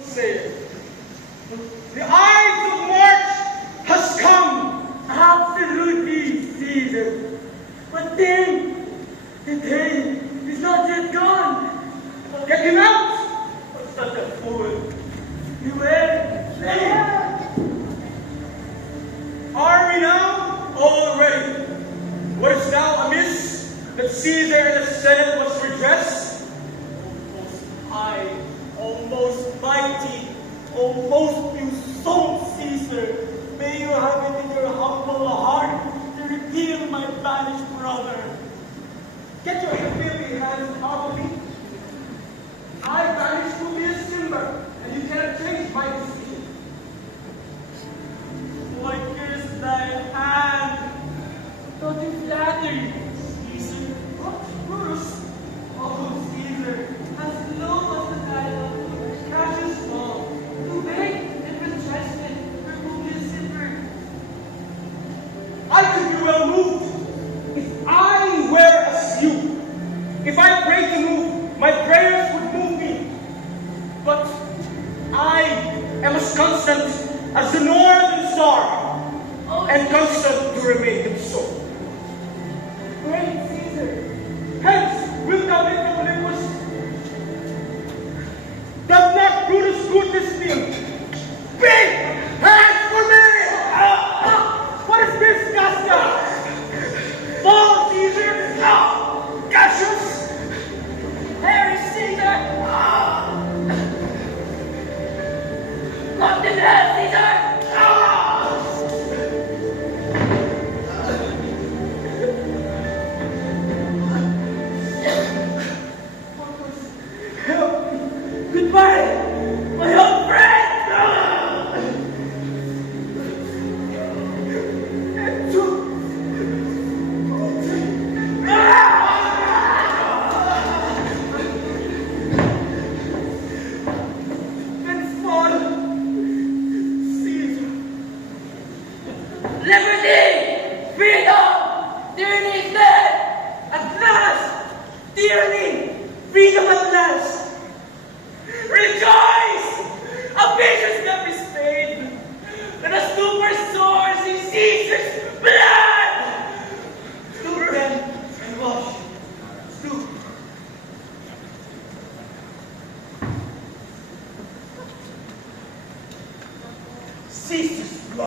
Say, the Ides of March has come. Absolutely, Caesar. But then, the day is not yet gone. Get him out! What's such a fool? Beware, slave. Are we now all ready? What is now amiss that Caesar and the Senate must redress? Almost high, almost mighty, almost puissant Caesar, may you have it in your humble heart to repeal my banished brother. Get your filthy hands off of me. I banished Publius Timber, and you cannot change my decision. Why curse thy hand? Don't you flatter, Caesar? What? Brutus? Oh, Caesar, as low as the title of Cassius Paul, to beg and retrenchment for Publius Timber. I could be well moved if I were as you. If I prayed to move, my prayers would move me. But I am as constant as the northern star, and constant to remain so. Great Caesar! Hence, wilt thou lift up Olympus? Does not Brutus goodness thee? Big hands for me! What is this, Casca? Fall, Caesar! Cassius! Harry Caesar! Come to death, Caesar!